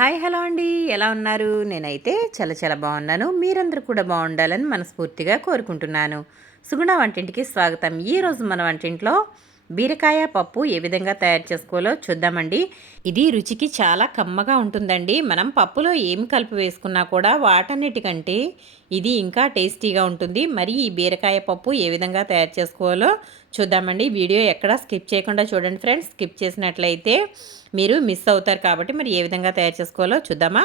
Hi hello అండి, ఎలా ఉన్నారు? నేనైతే చాలా చాలా బాగున్నాను. మీరందరూ కూడా బాగుండాలని మనస్ఫూర్తిగా కోరుకుంటున్నాను. సుగుణ వంటింటికి స్వాగతం. ఈరోజు మన వంటింట్లో బీరకాయ పప్పు ఏ విధంగా తయారు చేసుకోవాలో చూద్దామండి. ఇది రుచికి చాలా కమ్మగా ఉంటుందండి. మనం పప్పులో ఏమి కలిపి వేసుకున్నా కూడా వాటన్నిటికంటే ఇది ఇంకా టేస్టీగా ఉంటుంది. మరి ఈ బీరకాయ పప్పు ఏ విధంగా తయారు చేసుకోవాలో చూద్దామండి. వీడియో ఎక్కడా స్కిప్ చేయకుండా చూడండి ఫ్రెండ్స్. స్కిప్ చేసినట్లయితే మీరు మిస్ అవుతారు. కాబట్టి మరి ఏ విధంగా తయారు చేసుకోవాలో చూద్దామా?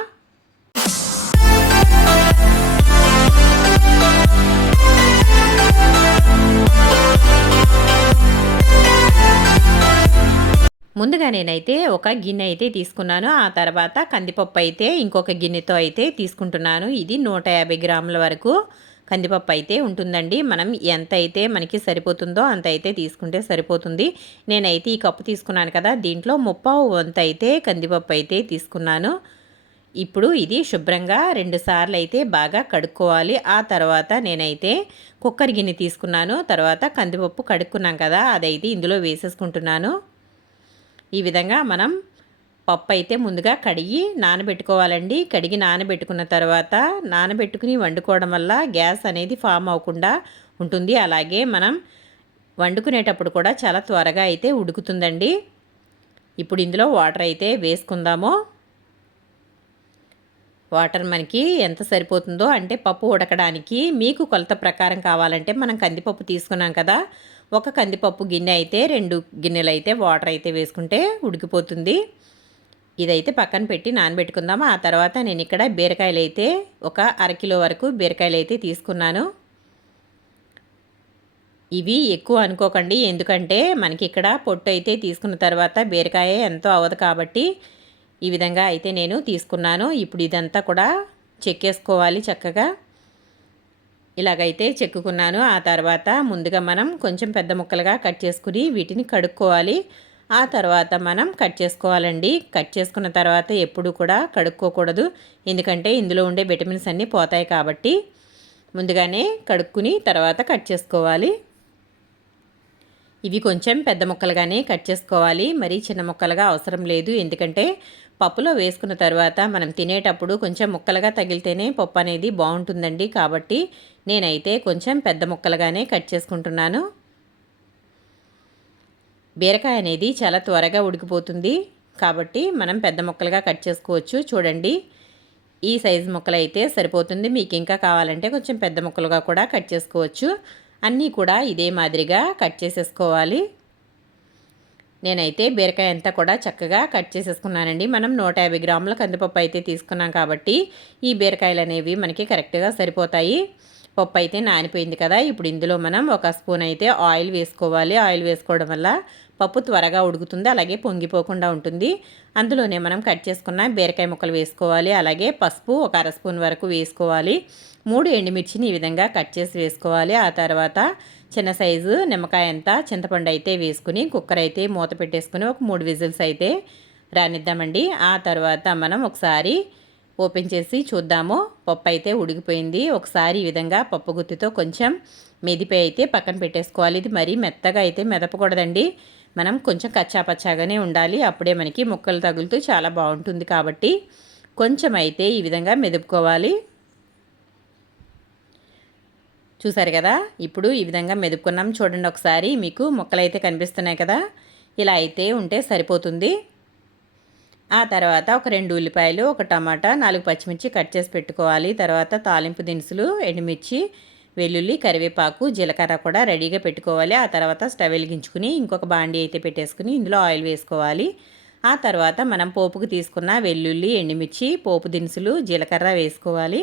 ముందుగా నేనైతే ఒక గిన్నె అయితే తీసుకున్నాను. ఆ తర్వాత కందిపప్పు అయితే ఇంకొక గిన్నెతో అయితే తీసుకుంటున్నాను. ఇది 150 గ్రాముల వరకు కందిపప్పు అయితే ఉంటుందండి. మనం ఎంత అయితే మనకి సరిపోతుందో అంత అయితే తీసుకుంటే సరిపోతుంది. నేనైతే ఈ కప్పు తీసుకున్నాను కదా, దీంట్లో 1/2 వంతు అయితే కందిపప్పు అయితే తీసుకున్నాను. ఇప్పుడు ఇది శుభ్రంగా 2 సార్లు అయితే బాగా కడుక్కోవాలి. ఆ తర్వాత నేనైతే కుక్కర్ గిన్నె తీసుకున్నాను. తర్వాత కందిపప్పు కడుక్కున్నాం కదా, అదైతే ఇందులో వేసేసుకుంటున్నాను. ఈ విధంగా మనం పప్పు అయితే ముందుగా కడిగి నానబెట్టుకోవాలండి. కడిగి నానబెట్టుకున్న తర్వాత నానబెట్టుకుని వండుకోవడం వల్ల గ్యాస్ అనేది ఫామ్ అవ్వకుండా ఉంటుంది. అలాగే మనం వండుకునేటప్పుడు కూడా చాలా త్వరగా అయితే ఉడుకుతుందండి. ఇప్పుడు ఇందులో వాటర్ అయితే వేసుకుందాము. వాటర్ మనకి ఎంత సరిపోతుందో, అంటే పప్పు ఉడకడానికి మీకు కొలత ప్రకారం కావాలంటే మనం కందిపప్పు తీసుకున్నాం కదా, ఒక కందిపప్పు గిన్నె అయితే 2 గిన్నెలు అయితే వాటర్ అయితే వేసుకుంటే ఉడికిపోతుంది. ఇదైతే పక్కన పెట్టి నానబెట్టుకుందాము. ఆ తర్వాత నేను ఇక్కడ బీరకాయలు అయితే ఒక అరకిలో వరకు బీరకాయలు అయితే తీసుకున్నాను. ఇవి ఎక్కువ అనుకోకండి, ఎందుకంటే మనకి ఇక్కడ పొట్టు అయితే తీసుకున్న తర్వాత బీరకాయ ఎంతో అవ్వదు కాబట్టి ఈ విధంగా అయితే నేను తీసుకున్నాను. ఇప్పుడు ఇదంతా కూడా చెక్కేసుకోవాలి చక్కగా. ఇలాగైతే చెక్కుకున్నాను. ఆ తర్వాత ముందుగా మనం కొంచెం పెద్ద ముక్కలుగా కట్ చేసుకుని వీటిని కడుక్కోవాలి. ఆ తర్వాత మనం కట్ చేసుకోవాలండి. కట్ చేసుకున్న తర్వాత ఎప్పుడు కూడా కడుక్కోకూడదు, ఎందుకంటే ఇందులో ఉండే విటమిన్స్ అన్నీ పోతాయి కాబట్టి ముందుగానే కడుక్కుని తర్వాత కట్ చేసుకోవాలి. ఇవి కొంచెం పెద్ద ముక్కలుగానే కట్ చేసుకోవాలి, మరీ చిన్న ముక్కలుగా అవసరం లేదు. ఎందుకంటే పప్పులో వేసుకున్న తర్వాత మనం తినేటప్పుడు కొంచెం ముక్కలుగా తగిలితేనే పప్పు అనేది బాగుంటుందండి. కాబట్టి నేనైతే కొంచెం పెద్ద ముక్కలుగానే కట్ చేసుకుంటున్నాను. బీరకాయ అనేది చాలా త్వరగా ఉడికిపోతుంది కాబట్టి మనం పెద్ద ముక్కలుగా కట్ చేసుకోవచ్చు. చూడండి, ఈ సైజు ముక్కలు అయితే సరిపోతుంది. మీకు ఇంకా కావాలంటే కొంచెం పెద్ద ముక్కలుగా కూడా కట్ చేసుకోవచ్చు. అన్నీ కూడా ఇదే మాదిరిగా కట్ చేసేసుకోవాలి. నేనైతే బీరకాయ అంతా కూడా చక్కగా కట్ చేసేసుకున్నానండి. మనం 150 గ్రాముల కందిపప్పు అయితే తీసుకున్నాం కాబట్టి ఈ బీరకాయలు అనేవి మనకి కరెక్ట్గా సరిపోతాయి. పప్పు అయితే నానిపోయింది కదా, ఇప్పుడు ఇందులో మనం ఒక స్పూన్ అయితే ఆయిల్ వేసుకోవాలి. ఆయిల్ వేసుకోవడం వల్ల పప్పు త్వరగా ఉడుకుతుంది, అలాగే పొంగిపోకుండా ఉంటుంది. అందులోనే మనం కట్ చేసుకున్న బీరకాయ ముక్కలు వేసుకోవాలి. అలాగే పసుపు ఒక అర స్పూన్ వరకు వేసుకోవాలి. 3 ఎండుమిర్చిని ఈ విధంగా కట్ చేసి వేసుకోవాలి. ఆ తర్వాత చిన్న సైజు నిమ్మకాయ అంతా చింతపండు అయితే వేసుకుని కుక్కర్ అయితే మూత పెట్టేసుకుని ఒక 3 విజిల్స్ అయితే రానిద్దామండి. ఆ తర్వాత మనం ఒకసారి ఓపెన్ చేసి చూద్దాము. పప్పు అయితే ఉడికిపోయింది. ఒకసారి ఈ విధంగా పప్పు గుత్తితో కొంచెం మెదిపై అయితే పక్కన పెట్టేసుకోవాలి. ఇది మరీ మెత్తగా అయితే మెదపకూడదండి, మనం కొంచెం కచ్చాపచ్చాగానే ఉండాలి. అప్పుడే మనకి ముక్కలు తగులుతూ చాలా బాగుంటుంది. కాబట్టి కొంచెం అయితే ఈ విధంగా మెదుపుకోవాలి. చూసారు కదా, ఇప్పుడు ఈ విధంగా మెదుపుకున్నాం. చూడండి ఒకసారి, మీకు ముక్కలు అయితే కనిపిస్తున్నాయి కదా, ఇలా అయితే ఉంటే సరిపోతుంది. ఆ తర్వాత ఒక 2 ఉల్లిపాయలు, ఒక టమాటా, 4 పచ్చిమిర్చి కట్ చేసి పెట్టుకోవాలి. తర్వాత తాలింపు దినుసులు, ఎండుమిర్చి, వెల్లుల్లి, కరివేపాకు, జీలకర్ర కూడా రెడీగా పెట్టుకోవాలి. ఆ తర్వాత స్టవ్ వెలిగించుకుని ఇంకొక బాండీ అయితే పెట్టేసుకుని ఇందులో ఆయిల్ వేసుకోవాలి. ఆ తర్వాత మనం పోపుకు తీసుకున్న వెల్లుల్లి, ఎండుమిర్చి, పోపు దినుసులు, జీలకర్ర వేసుకోవాలి.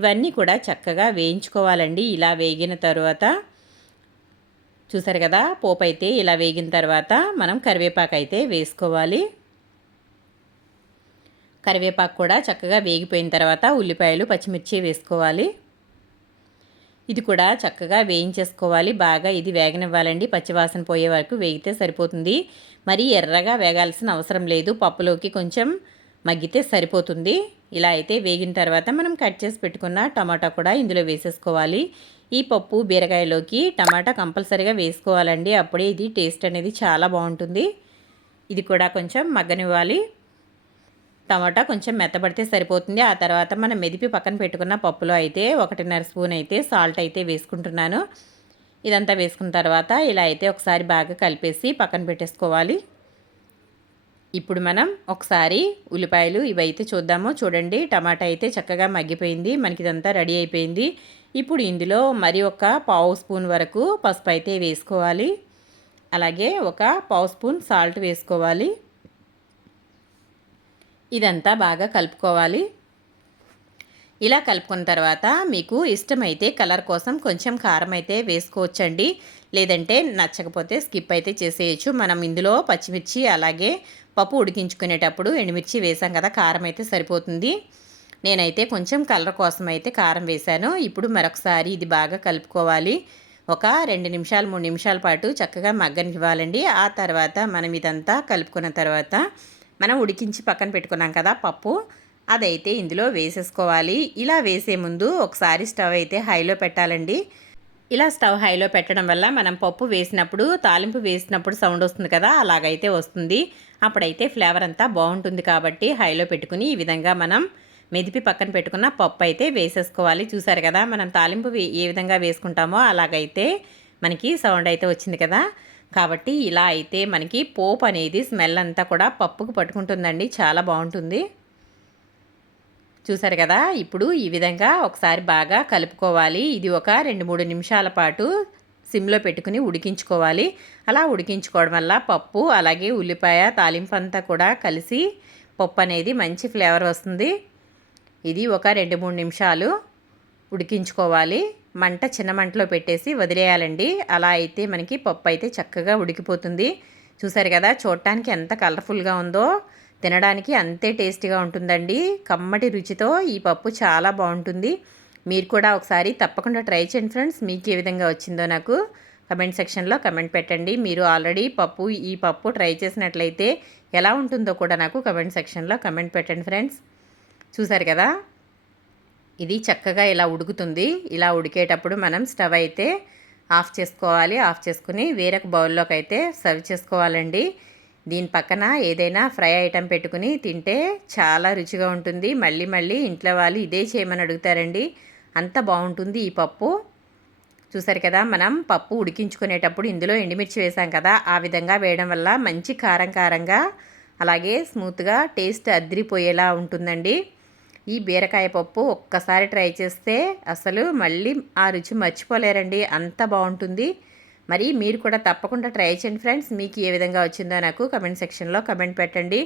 ఇవన్నీ కూడా చక్కగా వేయించుకోవాలండి. ఇలా వేగిన తర్వాత చూసారు కదా, పోపు అయితే ఇలా వేగిన తర్వాత మనం కరివేపాకు అయితే వేసుకోవాలి. కరివేపాకు కూడా చక్కగా వేగిపోయిన తర్వాత ఉల్లిపాయలు, పచ్చిమిర్చి వేసుకోవాలి. ఇది కూడా చక్కగా వేయించేసుకోవాలి. బాగా ఇది వేగనివ్వాలండి, పచ్చివాసన పోయే వరకు వేగితే సరిపోతుంది. మరి ఎర్రగా వేగాల్సిన అవసరం లేదు, పప్పులోకి కొంచెం మగ్గితే సరిపోతుంది. ఇలా అయితే వేగిన తర్వాత మనం కట్ చేసి పెట్టుకున్న టమాటా కూడా ఇందులో వేసేసుకోవాలి. ఈ పప్పు బీరకాయలోకి టమాటా కంపల్సరీగా వేసుకోవాలండి, అప్పుడే ఇది టేస్ట్ అనేది చాలా బాగుంటుంది. ఇది కూడా కొంచెం మగ్గనివ్వాలి. టమాటా కొంచెం మెత్తబడితే సరిపోతుంది. ఆ తర్వాత మనం మెదిపి పక్కన పెట్టుకున్న పప్పులో అయితే 1.5 స్పూన్ అయితే సాల్ట్ అయితే వేసుకుంటున్నాను. ఇదంతా వేసుకున్న తర్వాత ఇలా అయితే ఒకసారి బాగా కలిపేసి పక్కన పెట్టేసుకోవాలి. ఇప్పుడు మనం ఒకసారి ఉల్లిపాయలు ఇవైతే చూద్దాము. చూడండి, టమాటా అయితే చక్కగా మగ్గిపోయింది. మనకి ఇదంతా రెడీ అయిపోయింది. ఇప్పుడు ఇందులో మరి ఒక పావు స్పూన్ వరకు పసుపు అయితే వేసుకోవాలి. అలాగే ఒక పావు స్పూన్ సాల్ట్ వేసుకోవాలి. ఇదంతా బాగా కలుపుకోవాలి. ఇలా కలుపుకున్న తర్వాత మీకు ఇష్టమైతే కలర్ కోసం కొంచెం కారం అయితే వేసుకోవచ్చండి. లేదంటే నచ్చకపోతే స్కిప్ అయితే చేసేయచ్చు. మనం ఇందులో పచ్చిమిర్చి అలాగే పప్పు ఉడికించుకునేటప్పుడు ఎండుమిర్చి వేసాం కదా, కారం అయితే సరిపోతుంది. నేనైతే కొంచెం కలర్ కోసం అయితే కారం వేశాను. ఇప్పుడు మరొకసారి ఇది బాగా కలుపుకోవాలి. ఒక 2 నిమిషాలు 3 నిమిషాల పాటు చక్కగా మగ్గనివ్వాలండి. ఆ తర్వాత మనం ఇదంతా కలుపుకున్న తర్వాత మనం ఉడికించి పక్కన పెట్టుకున్నాం కదా పప్పు, అదైతే ఇందులో వేసేసుకోవాలి. ఇలా వేసే ముందు ఒకసారి స్టవ్ అయితే హైలో పెట్టాలండి. ఇలా స్టవ్ హైలో పెట్టడం వల్ల మనం పప్పు వేసినప్పుడు తాలింపు వేసినప్పుడు సౌండ్ వస్తుంది కదా, అలాగైతే వస్తుంది. అప్పుడైతే ఫ్లేవర్ అంతా బాగుంటుంది. కాబట్టి హైలో పెట్టుకుని ఈ విధంగా మనం మెదిపి పక్కన పెట్టుకున్న పప్పు అయితే వేసేసుకోవాలి. చూసారు కదా, మనం తాలింపు ఏ విధంగా వేసుకుంటామో అలాగైతే మనకి సౌండ్ అయితే వచ్చింది కదా. కాబట్టి ఇలా అయితే మనకి పోపు అనేది స్మెల్ అంతా కూడా పప్పుకు పట్టుకుంటుందండి, చాలా బాగుంటుంది. చూసారు కదా, ఇప్పుడు ఈ విధంగా ఒకసారి బాగా కలుపుకోవాలి. ఇది ఒక 2-3 నిమిషాల పాటు సిమ్లో పెట్టుకుని ఉడికించుకోవాలి. అలా ఉడికించుకోవడం వల్ల పప్పు అలాగే ఉల్లిపాయ తాలింపు అంతా కూడా కలిసి పప్పు అనేది మంచి ఫ్లేవర్ వస్తుంది. ఇది ఒక 2-3 నిమిషాలు ఉడికించుకోవాలి. మంట చిన్న మంటలో పెట్టేసి వదిలేయాలండి. అలా అయితే మనకి పప్పు అయితే చక్కగా ఉడికిపోతుంది. చూసారు కదా, చూడటానికి ఎంత కలర్ఫుల్గా ఉందో, తినడానికి అంతే టేస్టీగా ఉంటుందండి. కమ్మటి రుచితో ఈ పప్పు చాలా బాగుంటుంది. మీరు కూడా ఒకసారి తప్పకుండా ట్రై చేయండి ఫ్రెండ్స్. మీకు ఏ విధంగా వచ్చిందో నాకు కమెంట్ సెక్షన్లో కమెంట్ పెట్టండి. మీరు ఆల్రెడీ ఈ పప్పు ట్రై చేసినట్లయితే ఎలా ఉంటుందో కూడా నాకు కమెంట్ సెక్షన్లో కమెంట్ పెట్టండి ఫ్రెండ్స్. చూసారు కదా, ఇది చక్కగా ఇలా ఉడుకుతుంది. ఇలా ఉడికేటప్పుడు మనం స్టవ్ అయితే ఆఫ్ చేసుకోవాలి. ఆఫ్ చేసుకుని వేరొక బౌల్లోకి అయితే సర్వ్ చేసుకోవాలండి. దీని పక్కన ఏదైనా ఫ్రై ఐటెం పెట్టుకుని తింటే చాలా రుచిగా ఉంటుంది. మళ్ళీ మళ్ళీ ఇంట్లో వాళ్ళు ఇదే చేయమని అడుగుతారండి, అంత బాగుంటుంది ఈ పప్పు. చూసారు కదా, మనం పప్పు ఉడికించుకునేటప్పుడు ఇందులో ఎండుమిర్చి వేసాం కదా, ఆ విధంగా వేయడం వల్ల మంచి కారం కారంగా అలాగే స్మూత్గా టేస్ట్ అద్దిరిపోయేలా ఉంటుందండి. ఈ బీరకాయ పప్పు ఒక్కసారి ట్రై చేస్తే అసలు మళ్ళీ ఆ రుచి మర్చిపోలేరండి, అంత బాగుంటుంది. మరి మీరు కూడా తప్పకుండా ట్రై చేయండి ఫ్రెండ్స్. మీకు ఏ విధంగా వచ్చిందో నాకు కమెంట్ సెక్షన్లో కమెంట్ పెట్టండి.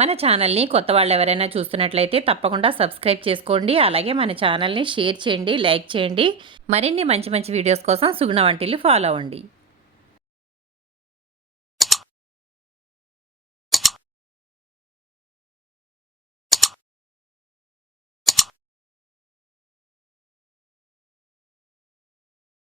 మన ఛానల్ని కొత్త వాళ్ళు ఎవరైనా చూస్తున్నట్లయితే తప్పకుండా సబ్స్క్రైబ్ చేసుకోండి. అలాగే మన ఛానల్ని షేర్ చేయండి, లైక్ చేయండి. మరిన్ని మంచి మంచి వీడియోస్ కోసం సుగుణ వంటిల్లు ఫాలో అవ్వండి.